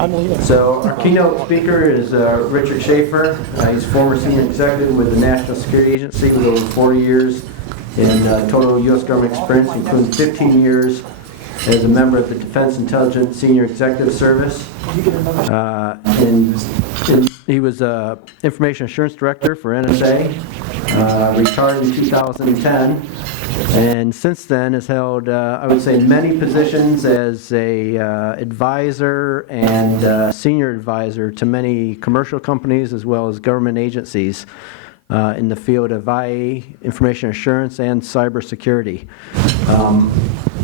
So our keynote speaker is Richard Schaeffer. He's former senior executive with the National Security Agency with over 40 years in total U.S. government experience, including 15 years as a member of the Defense Intelligence Senior Executive Service. And he was Information Assurance Director for NSA, retired in 2010. And since then has held, I would say, many positions as a advisor and senior advisor to many commercial companies as well as government agencies in the field of IA, information assurance, and cybersecurity.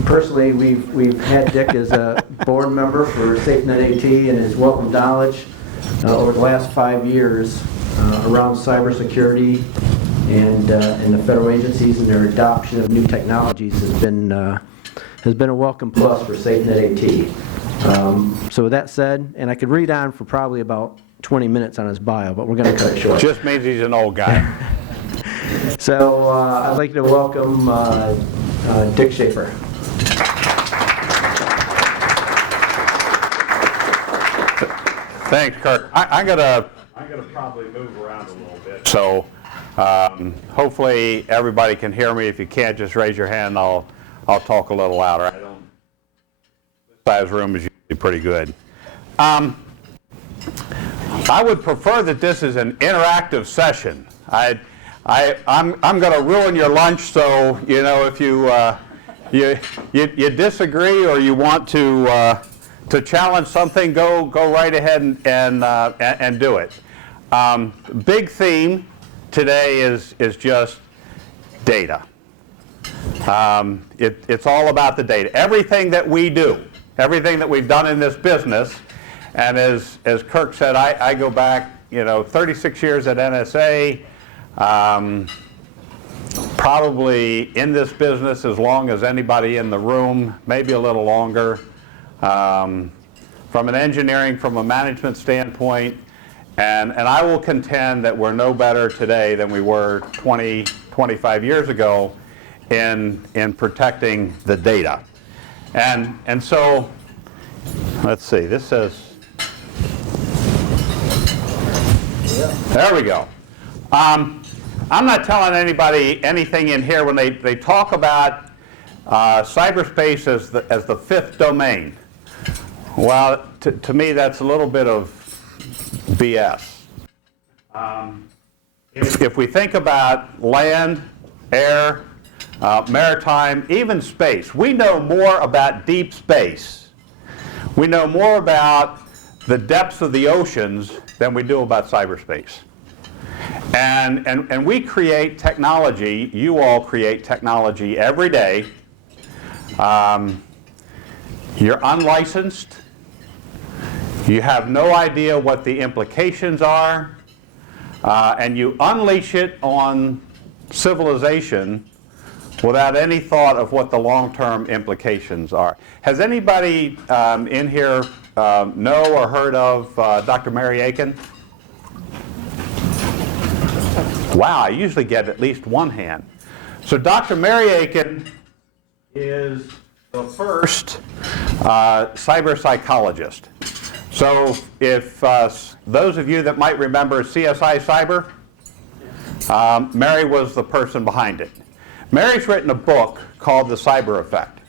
Personally, we've had Dick as a board member for SafeNet AT and his wealth of knowledge over the last 5 years around cybersecurity and the federal agencies and their adoption of new technologies has been a welcome plus for SafeNet AT. So with that said, and I could read on for probably about 20 minutes on his bio, but we're going to cut it short. Just means he's an old guy. So I'd like to welcome Dick Schaeffer. Thanks, Kirk. I'm gonna probably move around a little bit. So hopefully everybody can hear me. If you can't, just raise your hand. I'll talk a little louder. This size room is usually pretty good. I would prefer that this is an interactive session. I'm going to ruin your lunch, so you know if you disagree or you want to challenge something, go right ahead and do it. Big theme today is just data. It's all about the data. Everything that we do, everything that we've done in this business, and as Kirk said, I go back 36 years at NSA. Probably in this business as long as anybody in the room, maybe a little longer. From an engineering, from a management standpoint, and I will contend that we're no better today than we were 20, 25 years ago in protecting the data. And so, let's see, this says, there we go. I'm not telling anybody anything in here when they talk about cyberspace as the fifth domain. Well, to me, that's a little bit of BS. If we think about land, air, maritime, even space, we know more about deep space. We know more about the depths of the oceans than we do about cyberspace. And we create technology, you all create technology every day. You're unlicensed. You have no idea what the implications are, and you unleash it on civilization without any thought of what the long-term implications are. Has anybody in here know or heard of Dr. Mary Aiken? Wow, I usually get at least one hand. So Dr. Mary Aiken is the first cyber psychologist. So if those of you that might remember CSI Cyber, Mary was the person behind it. Mary's written a book called The Cyber Effect,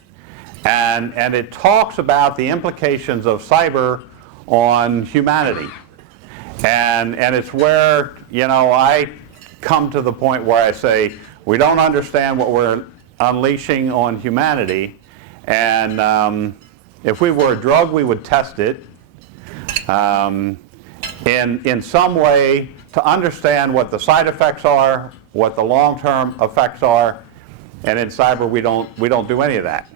and it talks about the implications of cyber on humanity. And it's where, I come to the point where I say, we don't understand what we're unleashing on humanity, and if we were a drug, we would test it in some way to understand what the side effects are, what the long-term effects are, and in cyber we don't do any of that.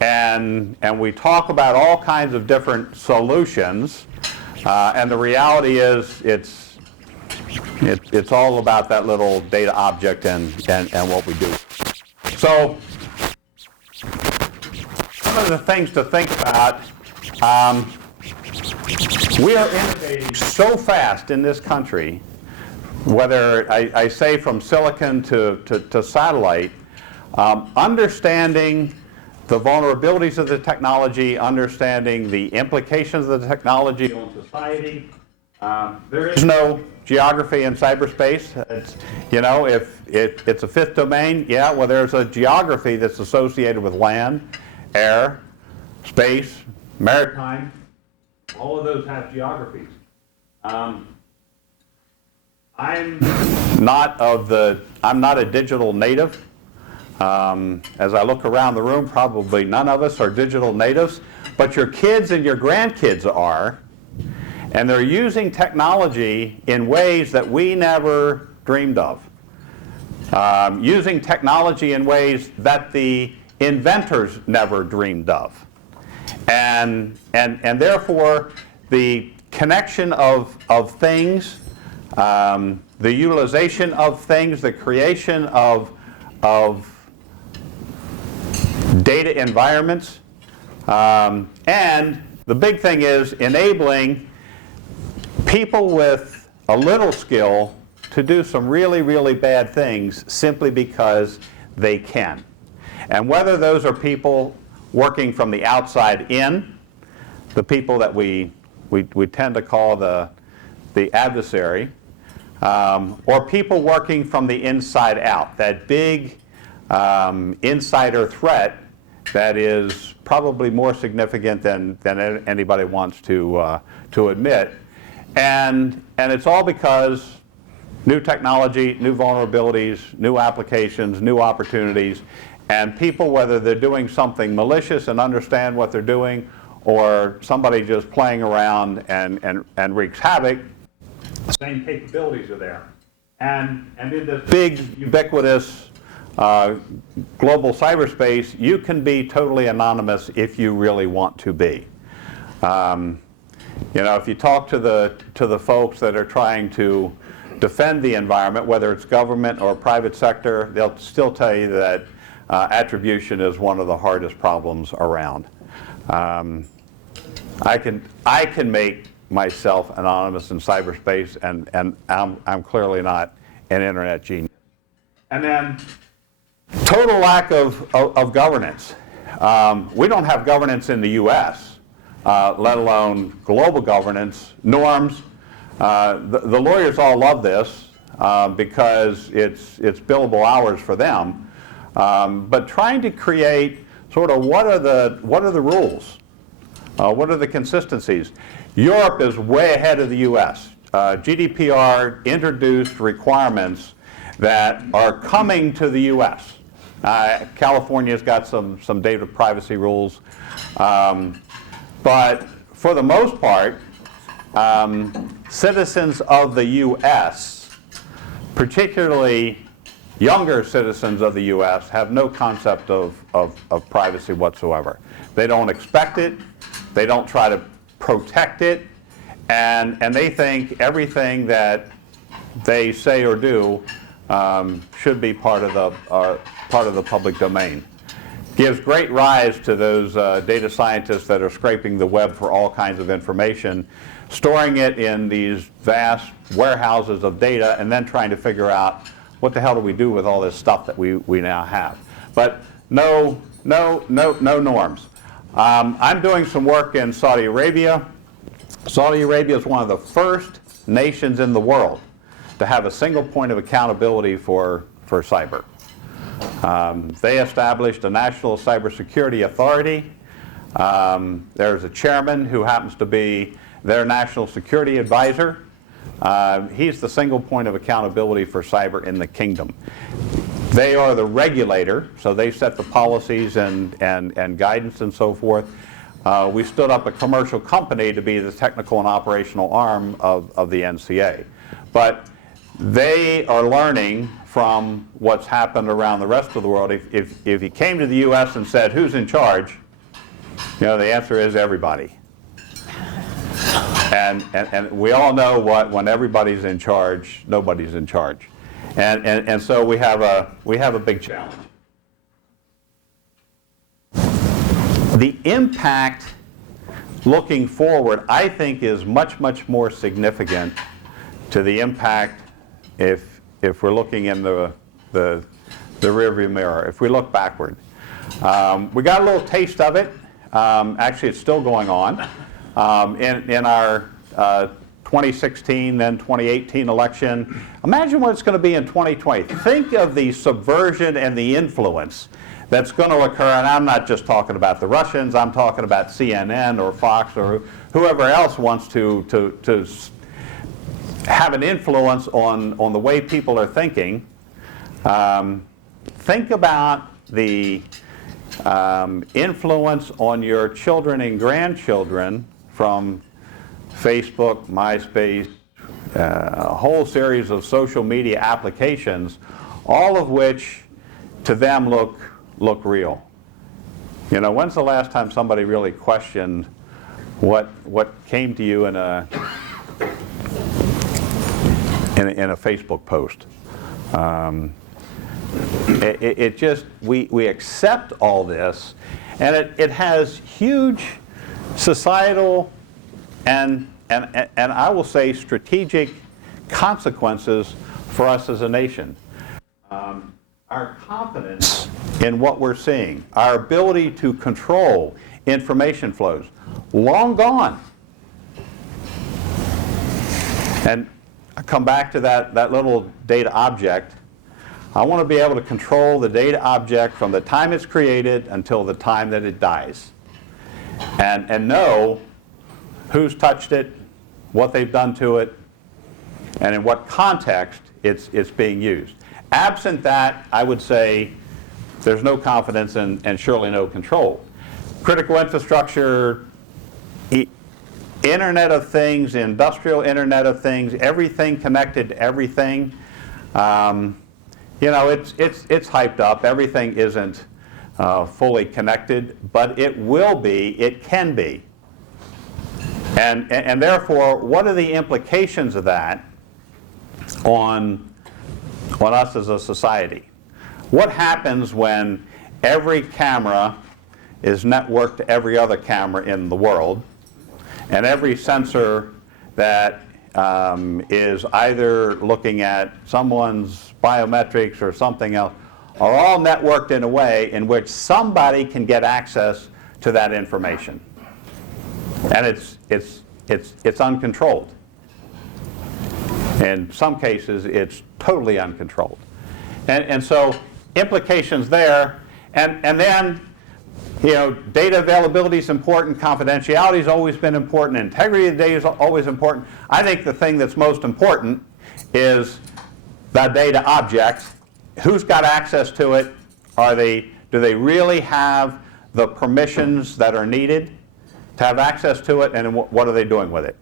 And we talk about all kinds of different solutions, and the reality is it's all about that little data object and what we do. So some of the things to think about, we are innovating so fast in this country, whether I say from silicon to satellite, understanding the vulnerabilities of the technology, understanding the implications of the technology on society. There is no geography in cyberspace. It's, you know, if it's a fifth domain, yeah, well, there's a geography that's associated with land, air, space, maritime. All of those have geographies. I'm not a digital native. As I look around the room, probably none of us are digital natives, but your kids and your grandkids are, and they're using technology in ways that we never dreamed of. Using technology in ways that the inventors never dreamed of. And therefore, the connection of things, the utilization of things, the creation of data environments, and the big thing is enabling people with a little skill to do some really, really bad things simply because they can. And whether those are people working from the outside in, the people that we tend to call the adversary, or people working from the inside out, that big insider threat that is probably more significant than anybody wants to admit. And it's all because new technology, new vulnerabilities, new applications, new opportunities, and people, whether they're doing something malicious and understand what they're doing, or somebody just playing around and wreaks havoc, the same capabilities are there. And in this big, ubiquitous global cyberspace, you can be totally anonymous if you really want to be. You know, if you talk to the folks that are trying to defend the environment, whether it's government or private sector, they'll still tell you that attribution is one of the hardest problems around. I can make myself anonymous in cyberspace, and I'm clearly not an internet genius. And then total lack of governance. We don't have governance in the U.S., let alone global governance, norms. The lawyers all love this because it's billable hours for them. But trying to create sort of what are the rules? What are the consistencies? Europe is way ahead of the U.S. GDPR introduced requirements that are coming to the U.S. California's got some data privacy rules. But for the most part, citizens of the U.S., particularly younger citizens of the U.S., have no concept of privacy whatsoever. They don't expect it. They don't try to protect it. And they think everything that they say or do should be part of the public domain. Gives great rise to those data scientists that are scraping the web for all kinds of information, storing it in these vast warehouses of data, and then trying to figure out what the hell do we do with all this stuff that we now have. But no norms. I'm doing some work in Saudi Arabia. Saudi Arabia is one of the first nations in the world to have a single point of accountability for cyber. They established a national cybersecurity authority. There's a chairman who happens to be their national security advisor. He's the single point of accountability for cyber in the kingdom. They are the regulator, so they set the policies and guidance and so forth. We stood up a commercial company to be the technical and operational arm of the NCA. But they are learning from what's happened around the rest of the world. If you came to the U.S. and said, who's in charge? You know, the answer is everybody. And we all know when everybody's in charge, nobody's in charge. And so we have a big challenge. The impact looking forward, I think, is much more significant to the impact if we're looking in the rearview mirror. If we look backward, We got a little taste of it. Actually, it's still going on. In our 2016, then 2018 election. Imagine what it's going to be in 2020. Think of the subversion and the influence that's going to occur, and I'm not just talking about the Russians, I'm talking about CNN or Fox or whoever else wants to have an influence on the way people are thinking. Think about the influence on your children and grandchildren from Facebook, MySpace, a whole series of social media applications, all of which to them look real. You know, when's the last time somebody really questioned what came to you in a Facebook post? It just, we accept all this, and it has huge societal and I will say strategic consequences for us as a nation. Our confidence in what we're seeing, our ability to control information flows, long gone. And I come back to that little data object. I want to be able to control the data object from the time it's created until the time that it dies. And know who's touched it, what they've done to it, and in what context it's being used. Absent that, I would say there's no confidence and surely no control. Critical infrastructure, Internet of Things, industrial Internet of Things, everything connected to everything. You know, it's hyped up. Everything isn't fully connected, but it will be, it can be. And therefore, what are the implications of that on us as a society? What happens when every camera is networked to every other camera in the world, and every sensor that is either looking at someone's biometrics or something else are all networked in a way in which somebody can get access to that information? And it's uncontrolled. In some cases, it's totally uncontrolled. And so implications there, and then, you know, data availability is important, confidentiality has always been important, integrity of the data is always important. I think the thing that's most important is the data object. Who's got access to it? Do they really have the permissions that are needed to have access to it, and what are they doing with it?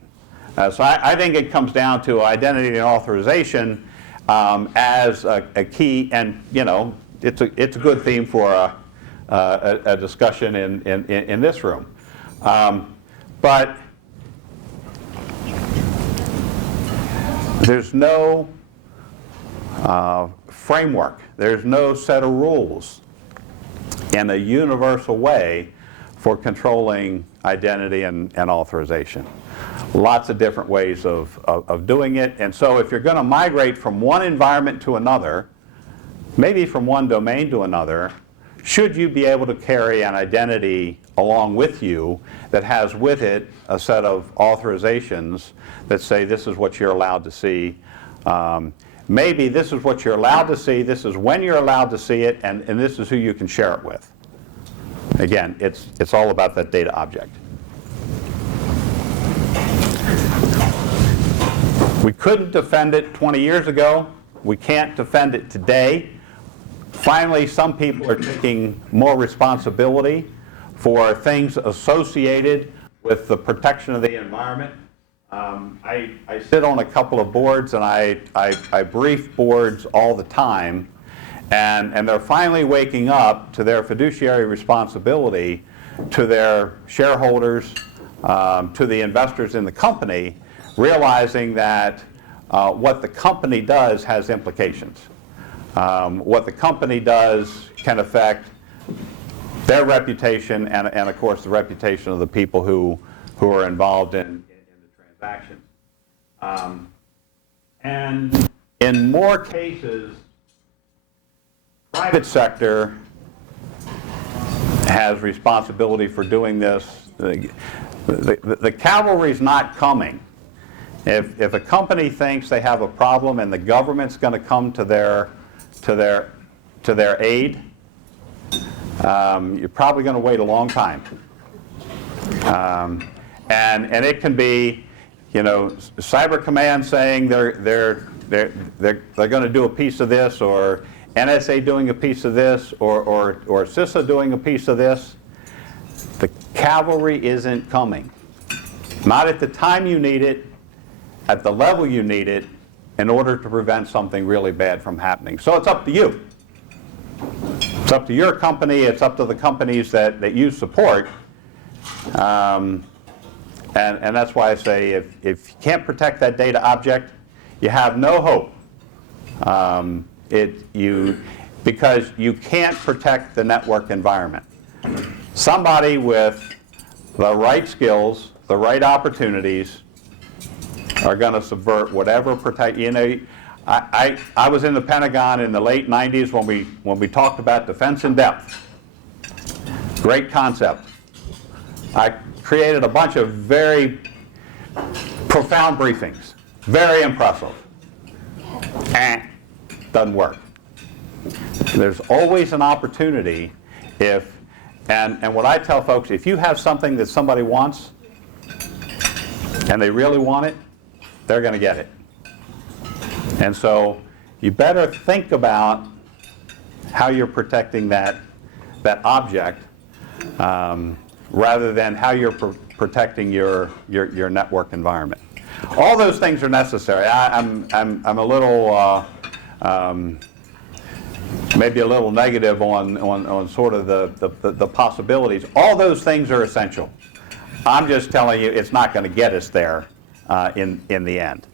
So I think it comes down to identity and authorization as a key, and you know, it's a good theme for a discussion in this room. But there's no framework, there's no set of rules in a universal way for controlling identity and authorization. Lots of different ways of doing it, and so if you're going to migrate from one environment to another, maybe from one domain to another, should you be able to carry an identity along with you that has with it a set of authorizations that say this is what you're allowed to see, maybe this is what you're allowed to see, this is when you're allowed to see it, and this is who you can share it with. Again, it's all about that data object. We couldn't defend it 20 years ago. We can't defend it today. Finally, some people are taking more responsibility for things associated with the protection of the environment. I sit on a couple of boards, and I brief boards all the time, and they're finally waking up to their fiduciary responsibility to their shareholders, to the investors in the company, realizing that what the company does has implications. What the company does can affect their reputation and of course the reputation of the people who are involved in the transaction. And in more cases, private sector has responsibility for doing this. The cavalry's not coming. If a company thinks they have a problem and the government's going to come to their aid, you're probably going to wait a long time. And it can be, Cyber Command saying they're going to do a piece of this, or NSA doing a piece of this, or CISA doing a piece of this. The cavalry isn't coming. Not at the time you need it, at the level you need it, in order to prevent something really bad from happening. So it's up to you. It's up to your company. It's up to the companies that you support. And that's why I say if you can't protect that data object, you have no hope. Because you can't protect the network environment. Somebody with the right skills, the right opportunities, are going to subvert whatever protect. I was in the Pentagon in the late 90s when we talked about defense in depth. Great concept. I created a bunch of very profound briefings, very impressive. Doesn't work. There's always an opportunity and what I tell folks, if you have something that somebody wants and they really want it, they're going to get it. And so you better think about how you're protecting that object rather than how you're protecting your network environment. All those things are necessary. I'm a little maybe a little negative on sort of the possibilities. All those things are essential. I'm just telling you it's not going to get us there in the end.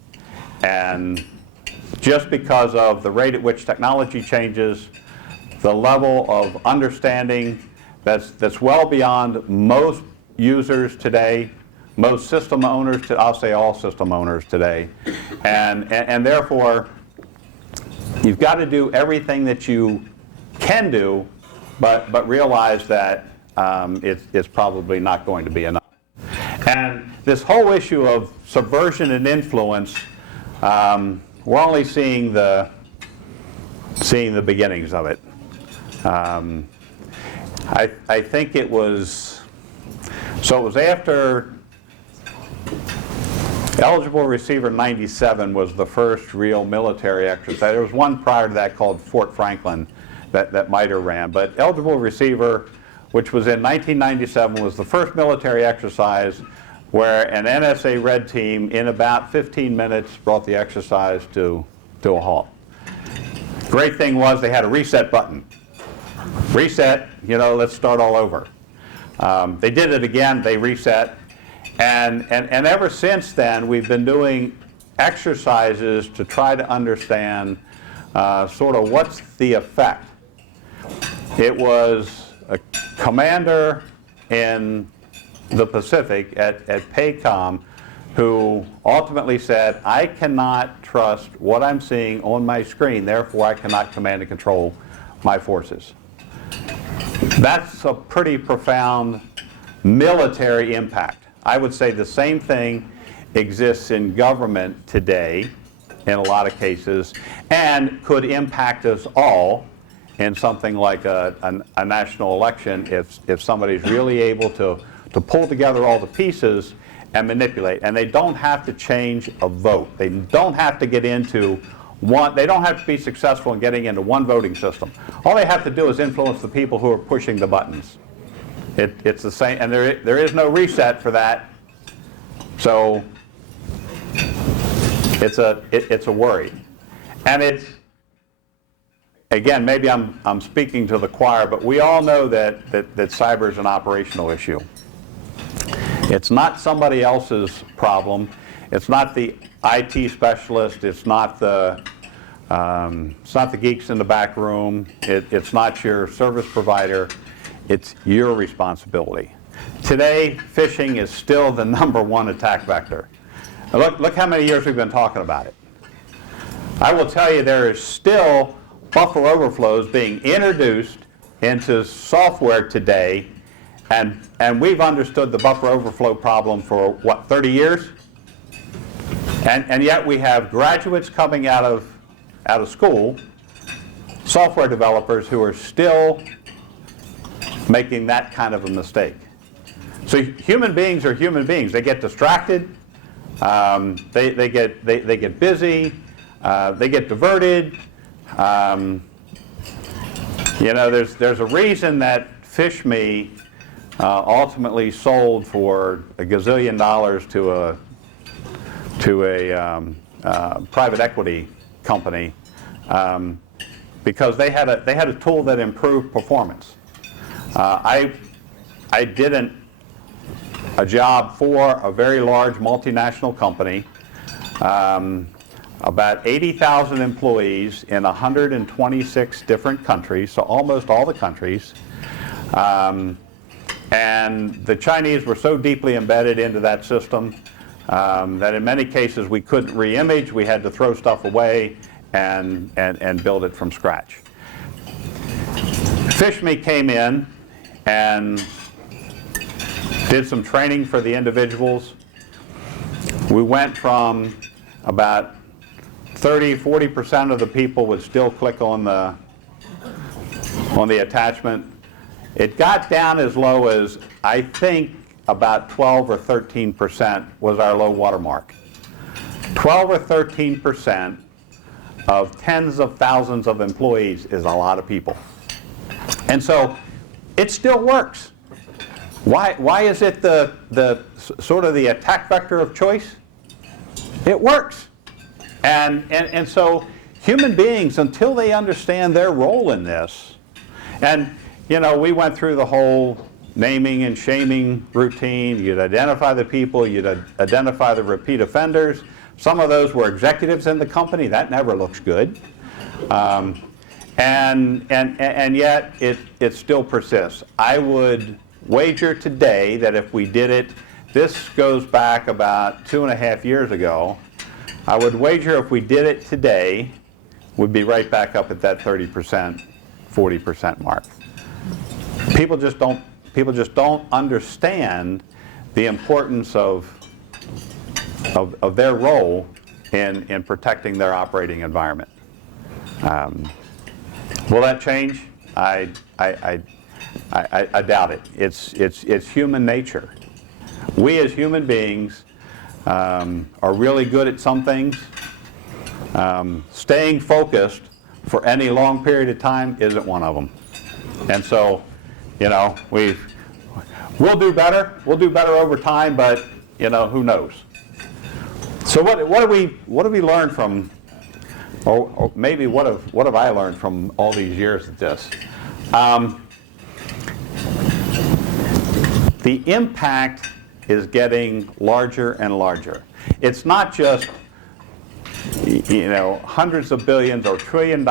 And just because of the rate at which technology changes, the level of understanding that's well beyond most users today, most system owners, I'll say all system owners today, and therefore you've got to do everything that you can do, but realize that it's probably not going to be enough. And this whole issue of subversion and influence, we're only seeing the beginnings of it. I think it was after Eligible Receiver 97 was the first real military exercise. There was one prior to that called Fort Franklin that MITRE ran, but Eligible Receiver, which was in 1997, was the first military exercise where an NSA red team in about 15 minutes brought the exercise to a halt. Great thing was they had a reset button. Reset, let's start all over. They did it again, they reset. And ever since then, we've been doing exercises to try to understand sort of what's the effect. It was a commander in the Pacific at PACOM who ultimately said, I cannot trust what I'm seeing on my screen, therefore I cannot command and control my forces. That's a pretty profound military impact. I would say the same thing exists in government today in a lot of cases and could impact us all in something like a national election if somebody's really able to pull together all the pieces and manipulate. And they don't have to change a vote. They don't have to get into one. They don't have to be successful in getting into one voting system. All they have to do is influence the people who are pushing the buttons. It's the same, and there is no reset for that. So it's a worry, and it's, again, maybe I'm speaking to the choir, but we all know that cyber is an operational issue. It's not somebody else's problem. It's not the IT specialist. It's not the geeks in the back room. It's not your service provider. It's your responsibility. Today, phishing is still the #1 attack vector. Look how many years we've been talking about it. I will tell you there is still buffer overflows being introduced into software today, and we've understood the buffer overflow problem for, what, 30 years? And yet we have graduates coming out of school, software developers who are still making that kind of a mistake. So human beings are human beings. They get distracted, they get busy, they get diverted. You know, there's a reason that PhishMe ultimately sold for $1 gazillion to a private equity company, because they had a tool that improved performance. I did a job for a very large multinational company, about 80,000 employees in 126 different countries, so almost all the countries. And the Chinese were so deeply embedded into that system that in many cases we couldn't re-image, we had to throw stuff away and build it from scratch. PhishMe came in and did some training for the individuals. We went from about 30–40% of the people would still click on the attachment. It got down as low as, I think, about 12 or 13% was our low water mark. 12 or 13% of tens of thousands of employees is a lot of people. And so it still works. Why is it the sort of the attack vector of choice? It works. And so human beings, until they understand their role in this, and you know, we went through the whole naming and shaming routine. You'd identify the people, you'd identify the repeat offenders. Some of those were executives in the company. That never looks good. And yet it still persists. I would wager today that if we did it, this goes back about 2.5 years ago, I would wager if we did it today, we'd be right back up at that 30%, 40% mark. People just don't understand the importance of their role in protecting their operating environment. Will that change? I doubt it. It's human nature. We as human beings are really good at some things. Staying focused for any long period of time isn't one of them. And so, you know, we'll do better. We'll do better over time, but you know, who knows? So what have we learned from, or maybe what have I learned from all these years at this? The impact is getting larger and larger. It's not just, you know, hundreds of billions or trillions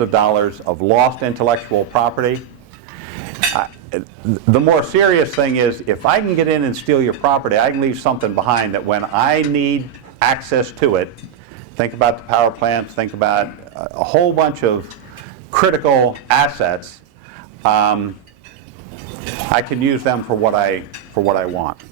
of dollars of lost intellectual property. The more serious thing is, if I can get in and steal your property, I can leave something behind that when I need access to it, think about the power plants, think about a whole bunch of critical assets, I can use them for what I want.